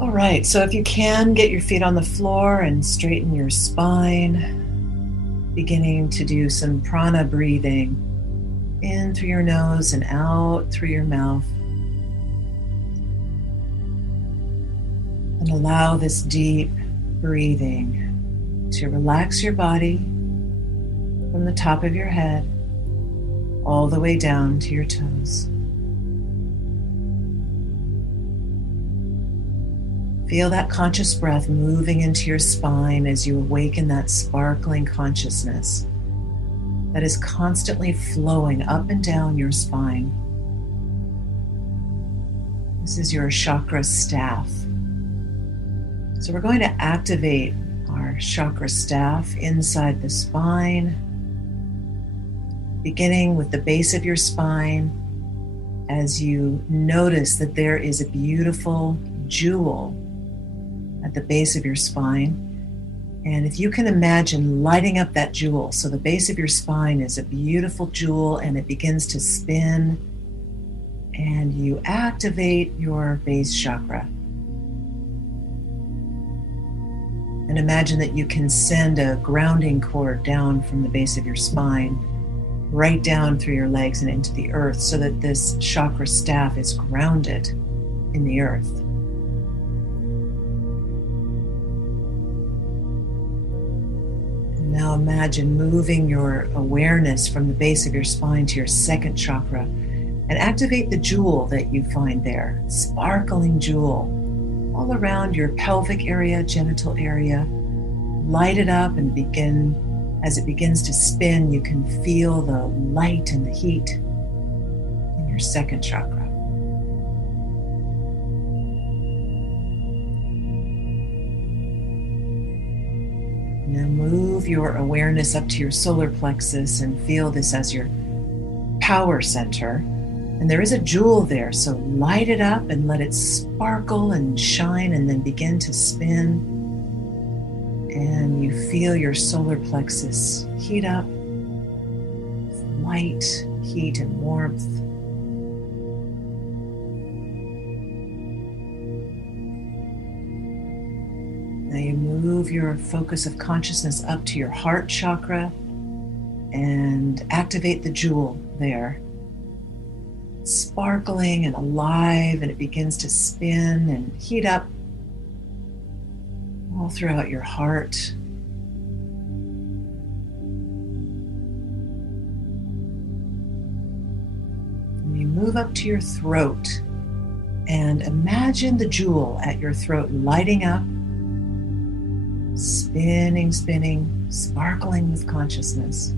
All right, so if you can, get your feet on the floor and straighten your spine, beginning to do some prana breathing in through your nose and out through your mouth. And allow this deep breathing to relax your body from the top of your head all the way down to your toes. Feel that conscious breath moving into your spine as you awaken that sparkling consciousness that is constantly flowing up and down your spine. This is your chakra staff. So we're going to activate our chakra staff inside the spine, beginning with the base of your spine as you notice that there is a beautiful jewel at the base of your spine. And if you can imagine lighting up that jewel, so the base of your spine is a beautiful jewel and it begins to spin, and you activate your base chakra. And imagine that you can send a grounding cord down from the base of your spine, right down through your legs and into the earth, so that this chakra staff is grounded in the earth. And now imagine moving your awareness from the base of your spine to your second chakra and activate the jewel that you find there, sparkling jewel, all around your pelvic area, genital area. Light it up and as it begins to spin, you can feel the light and the heat in your second chakra. Now move your awareness up to your solar plexus and feel this as your power center. And there is a jewel there, so light it up and let it sparkle and shine and then begin to spin. And you feel your solar plexus heat up with light, heat, and warmth. Now you move your focus of consciousness up to your heart chakra and activate the jewel there. Sparkling and alive, and it begins to spin and heat up all throughout your heart. And you move up to your throat and imagine the jewel at your throat lighting up, spinning, spinning, sparkling with consciousness.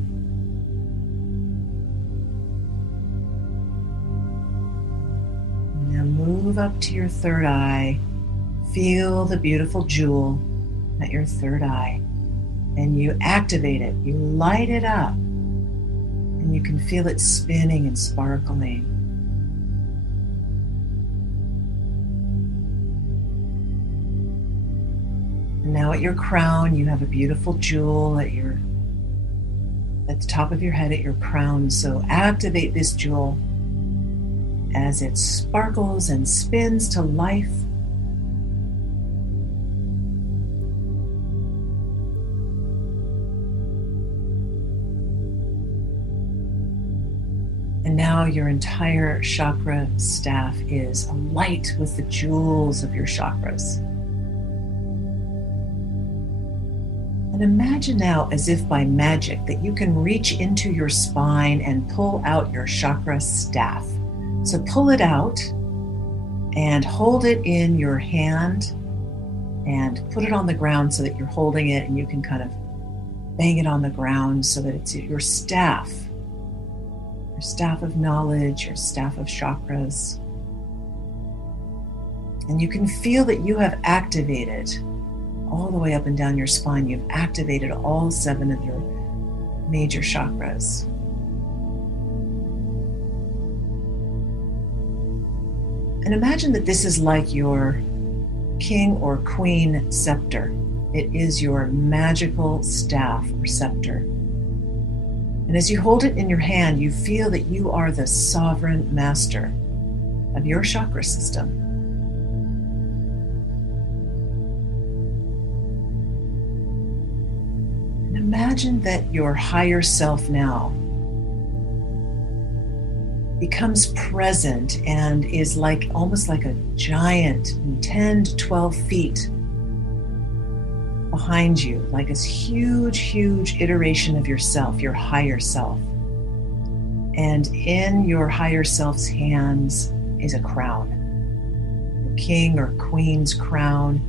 Move up to your third eye. Feel the beautiful jewel at your third eye. And you activate it. You light it up. And you can feel it spinning and sparkling. And now at your crown, you have a beautiful jewel at the top of your head at your crown. So activate this jewel as it sparkles and spins to life. And now your entire chakra staff is alight with the jewels of your chakras. And imagine now, as if by magic, that you can reach into your spine and pull out your chakra staff. So pull it out and hold it in your hand and put it on the ground so that you're holding it, and you can kind of bang it on the ground so that it's your staff of knowledge, your staff of chakras. And you can feel that you have activated all the way up and down your spine. You've activated all 7 of your major chakras. And imagine that this is like your king or queen scepter. It is your magical staff or scepter. And as you hold it in your hand, you feel that you are the sovereign master of your chakra system. imagine that your higher self now becomes present and is like almost like a giant 10 to 12 feet behind you, like this huge, huge iteration of yourself, your higher self. And in your higher self's hands is a crown, the king or queen's crown.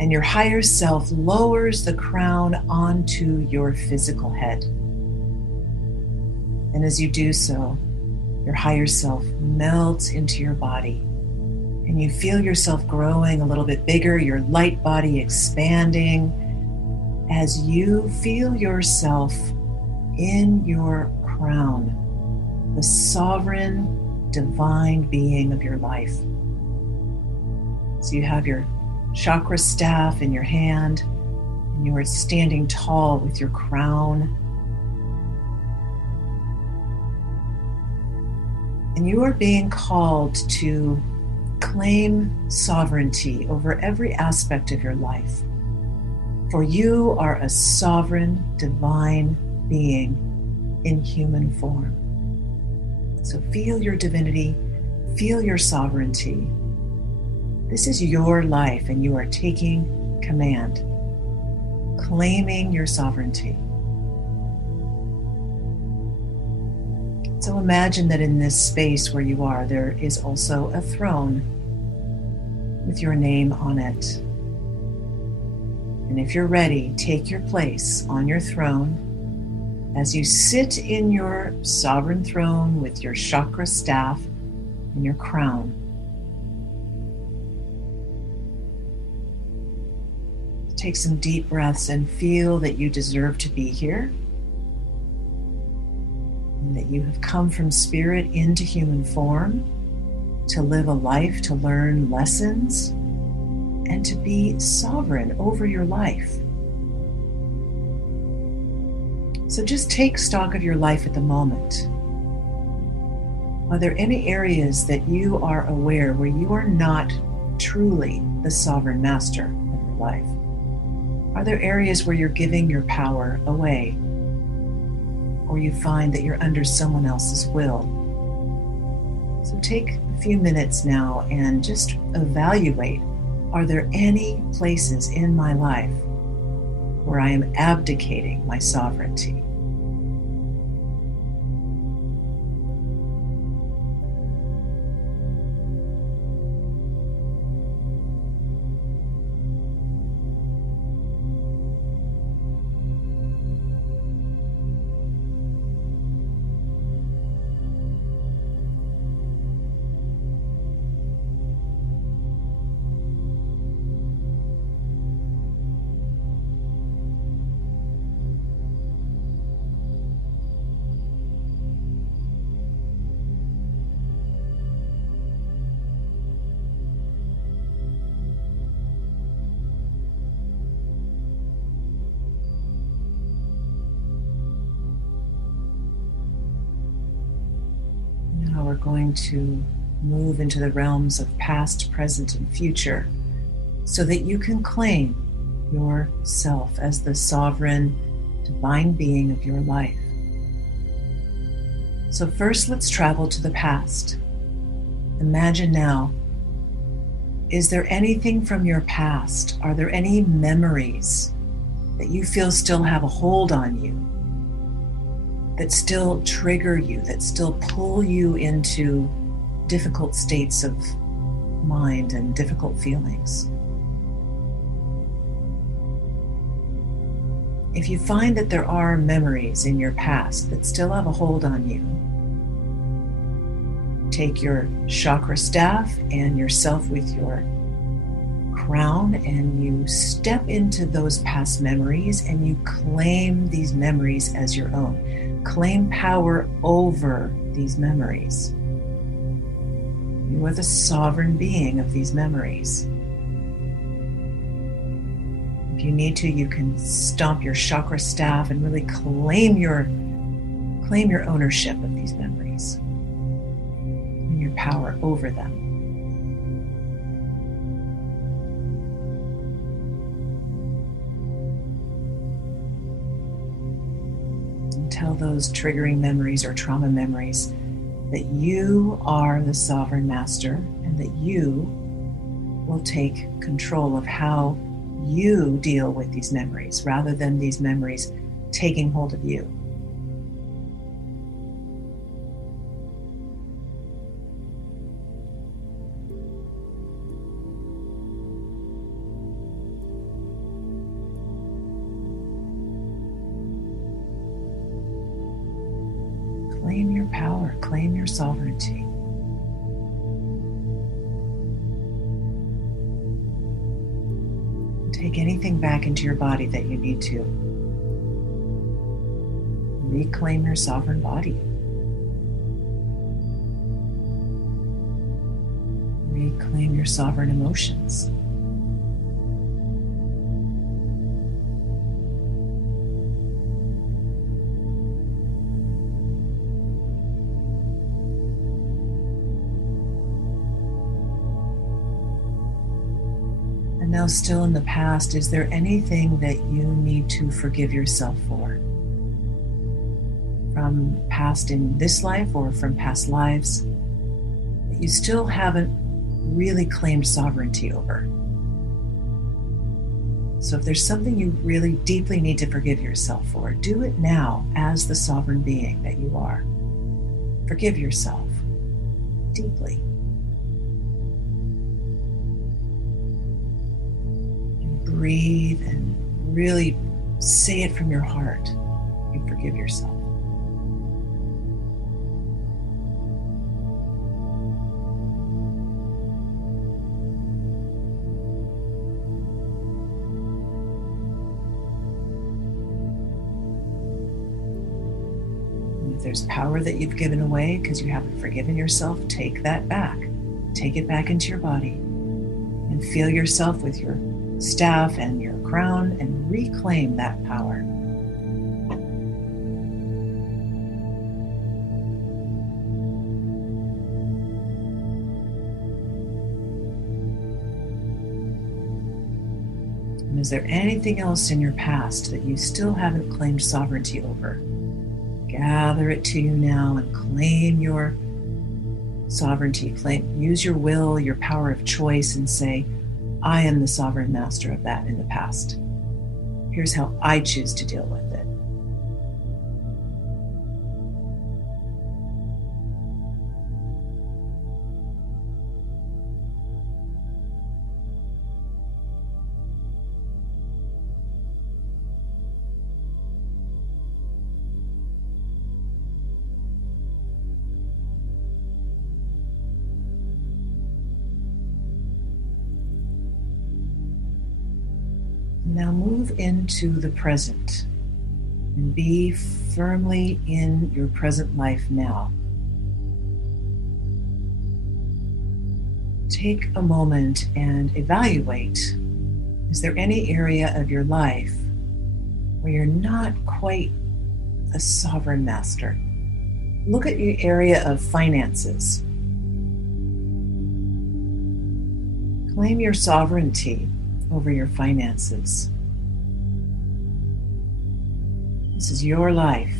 And your higher self lowers the crown onto your physical head. And as you do so, your higher self melts into your body. And you feel yourself growing a little bit bigger, your light body expanding as you feel yourself in your crown, the sovereign, divine being of your life. So you have your chakra staff in your hand, and you are standing tall with your crown. And you are being called to claim sovereignty over every aspect of your life. For you are a sovereign, divine being in human form. So feel your divinity, feel your sovereignty. This is your life, and you are taking command, claiming your sovereignty. So imagine that in this space where you are, there is also a throne with your name on it. And if you're ready, take your place on your throne as you sit in your sovereign throne with your chakra staff and your crown. Take some deep breaths and feel that you deserve to be here, and that you have come from spirit into human form to live a life, to learn lessons, and to be sovereign over your life. So just take stock of your life at the moment. Are there any areas that you are aware where you are not truly the sovereign master of your life? Are there areas where you're giving your power away, or you find that you're under someone else's will? So take a few minutes now and just evaluate, are there any places in my life where I am abdicating my sovereignty? Now we're going to move into the realms of past, present, and future so that you can claim yourself as the sovereign, divine being of your life. So first, let's travel to the past. Imagine now, is there anything from your past? Are there any memories that you feel still have a hold on you, that still trigger you, that still pull you into difficult states of mind and difficult feelings? If you find that there are memories in your past that still have a hold on you, take your chakra staff and yourself with your crown and you step into those past memories and you claim these memories as your own. Claim power over these memories. You are the sovereign being of these memories. If you need to, you can stomp your chakra staff and really claim your ownership of these memories and your power over them. tell those triggering memories or trauma memories that you are the sovereign master and that you will take control of how you deal with these memories rather than these memories taking hold of you. Claim your power, claim your sovereignty. Take anything back into your body that you need to. Reclaim your sovereign body. Reclaim your sovereign emotions. And now, still in the past, is there anything that you need to forgive yourself for? From past in this life or from past lives that you still haven't really claimed sovereignty over. So if there's something you really deeply need to forgive yourself for, do it now as the sovereign being that you are. Forgive yourself deeply. And breathe and really say it from your heart. You forgive yourself. If there's power that you've given away because you haven't forgiven yourself, take that back. Take it back into your body and feel yourself with your staff and your crown and reclaim that power. And is there anything else in your past that you still haven't claimed sovereignty over? Gather it to you now and claim your sovereignty. Use your will, your power of choice, and say, I am the sovereign master of that in the past. Here's how I choose to deal with it. Now move into the present and be firmly in your present life now. Take a moment and evaluate, is there any area of your life where you're not quite a sovereign master? Look at your area of finances. Claim your sovereignty over your finances. This is your life.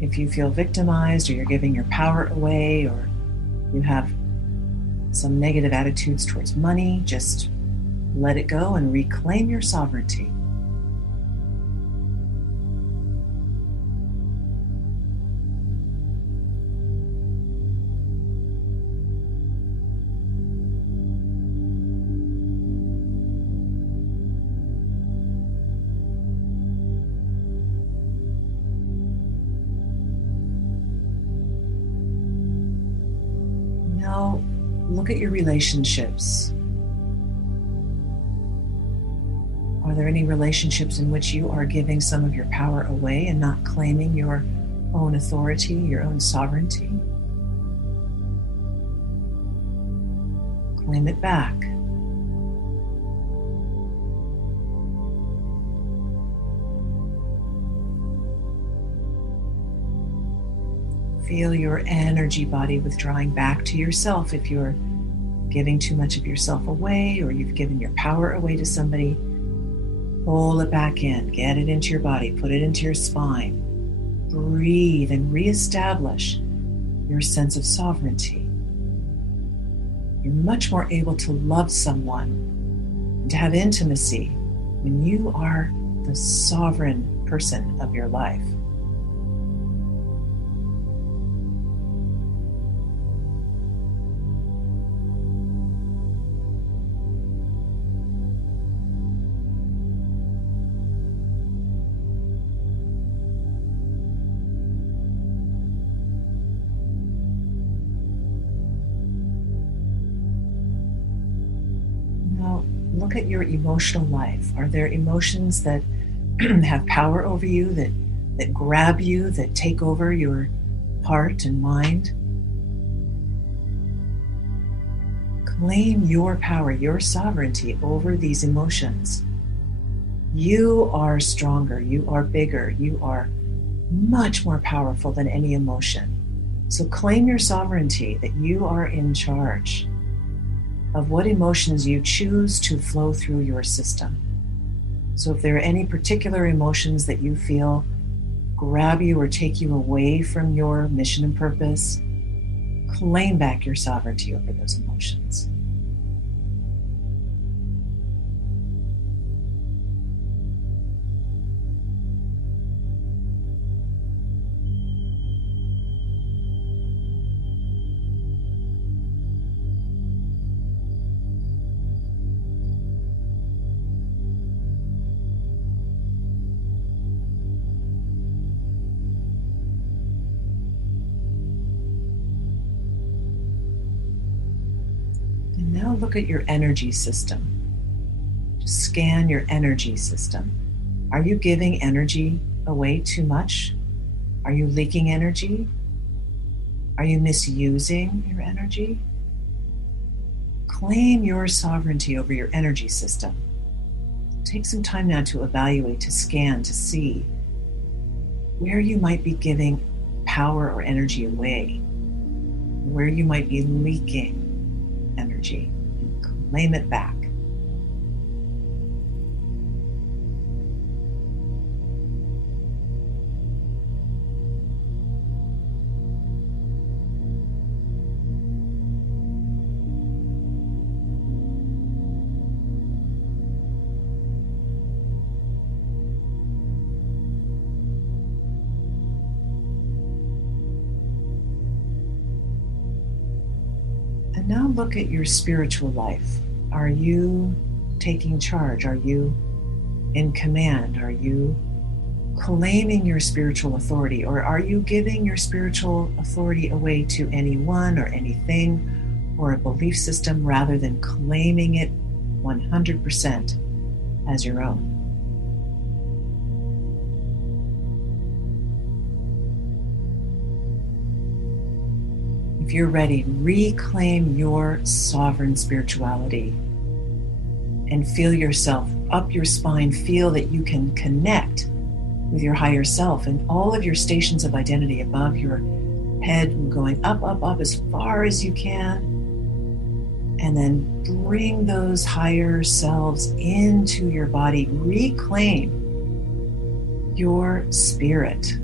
If you feel victimized or you're giving your power away or you have some negative attitudes towards money, just let it go and reclaim your sovereignty. Now, look at your relationships. Are there any relationships in which you are giving some of your power away and not claiming your own authority, your own sovereignty? Claim it back. Feel your energy body withdrawing back to yourself if you're giving too much of yourself away, or you've given your power away to somebody, pull it back in, get it into your body, put it into your spine. Breathe and reestablish your sense of sovereignty. You're much more able to love someone and to have intimacy when you are the sovereign person of your life. Now, look at your emotional life. Are there emotions that have power over you, that grab you, that take over your heart and mind? Claim your power, your sovereignty over these emotions. You are stronger, you are bigger, you are much more powerful than any emotion. So claim your sovereignty, that you are in charge of what emotions you choose to flow through your system. So if there are any particular emotions that you feel grab you or take you away from your mission and purpose, claim back your sovereignty over those emotions. And now look at your energy system. Just scan your energy system. Are you giving energy away too much? Are you leaking energy? Are you misusing your energy? Claim your sovereignty over your energy system. Take some time now to evaluate, to scan, to see where you might be giving power or energy away, where you might be leaking energy, and claim it back. And now look at your spiritual life. Are you taking charge? Are you in command? Are you claiming your spiritual authority? Or are you giving your spiritual authority away to anyone or anything or a belief system rather than claiming it 100% as your own? If you're ready, reclaim your sovereign spirituality and feel yourself up your spine. Feel that you can connect with your higher self and all of your stations of identity above your head, going up, up, up as far as you can. And then bring those higher selves into your body. Reclaim your spirit.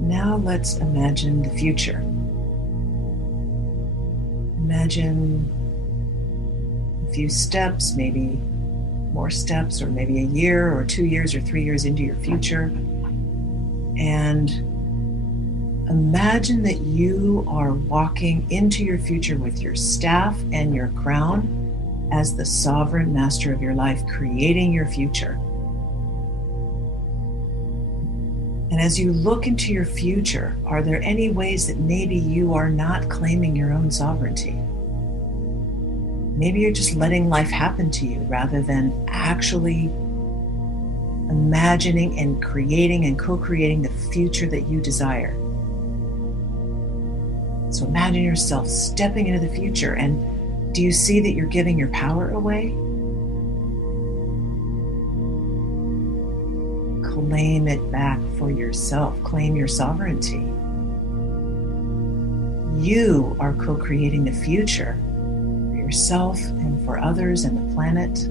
Now let's imagine the future. Imagine a few steps, maybe more steps, or maybe a year or 2 years or 3 years into your future. And imagine that you are walking into your future with your staff and your crown as the sovereign master of your life, creating your future. And as you look into your future, are there any ways that maybe you are not claiming your own sovereignty? Maybe you're just letting life happen to you rather than actually imagining and creating and co-creating the future that you desire. So imagine yourself stepping into the future, and do you see that you're giving your power away? Claim it back for yourself. Claim your sovereignty. You are co-creating the future for yourself and for others and the planet.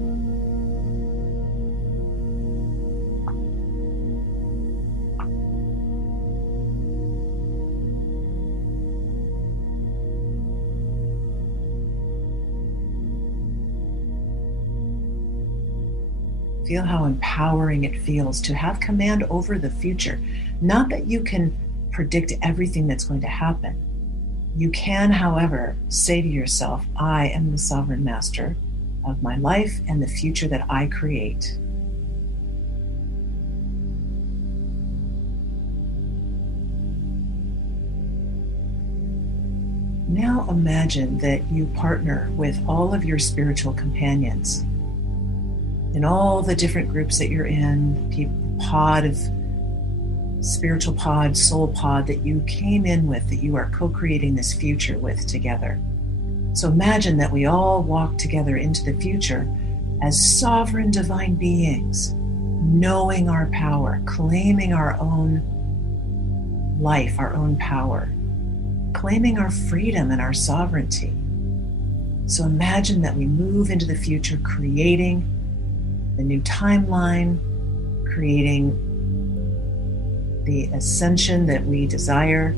Feel how empowering it feels to have command over the future. Not that you can predict everything that's going to happen. You can, however, say to yourself, I am the sovereign master of my life and the future that I create. Now imagine that you partner with all of your spiritual companions in all the different groups that you're in, spiritual pod, soul pod that you came in with, that you are co-creating this future with together. So imagine that we all walk together into the future as sovereign divine beings, knowing our power, claiming our own life, our own power, claiming our freedom and our sovereignty. So imagine that we move into the future, creating the new timeline, creating the ascension that we desire.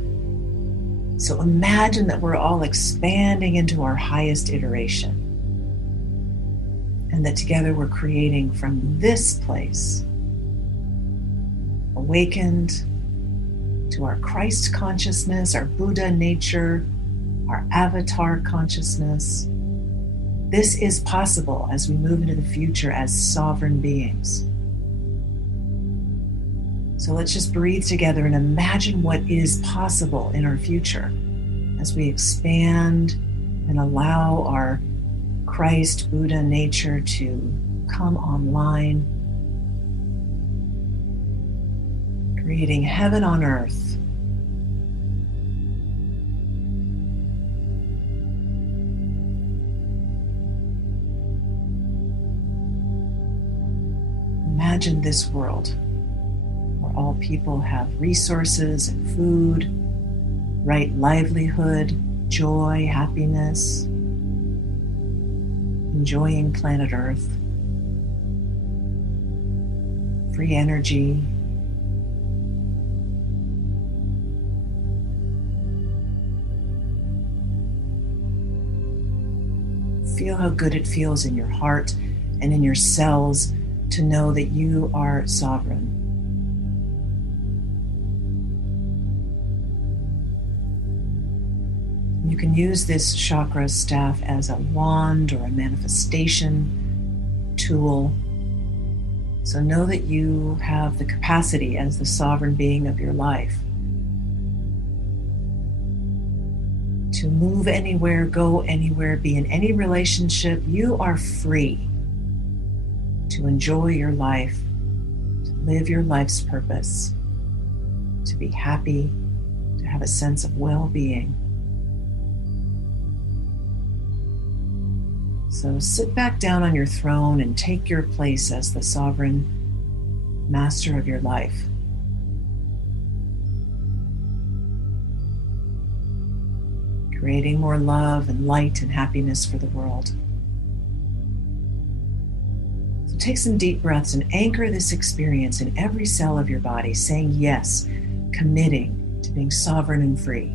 So imagine that we're all expanding into our highest iteration, and that together we're creating from this place, awakened to our Christ consciousness, our Buddha nature, our avatar consciousness. This is possible as we move into the future as sovereign beings. So let's just breathe together and imagine what is possible in our future as we expand and allow our Christ, Buddha nature to come online, creating heaven on earth. Imagine this world where all people have resources and food, right livelihood, joy, happiness, enjoying planet Earth, free energy. Feel how good it feels in your heart and in your cells to know that you are sovereign. You can use this chakra staff as a wand or a manifestation tool. So know that you have the capacity as the sovereign being of your life to move anywhere, go anywhere, be in any relationship. You are free to enjoy your life, to live your life's purpose, to be happy, to have a sense of well-being. So sit back down on your throne and take your place as the sovereign master of your life. Creating more love and light and happiness for the world. So take some deep breaths and anchor this experience in every cell of your body, saying yes, committing to being sovereign and free.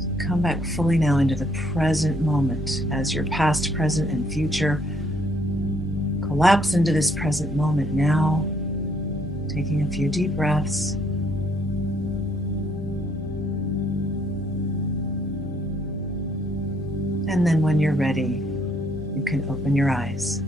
So come back fully now into the present moment as your past, present, and future collapse into this present moment now, taking a few deep breaths. And then when you're ready, you can open your eyes.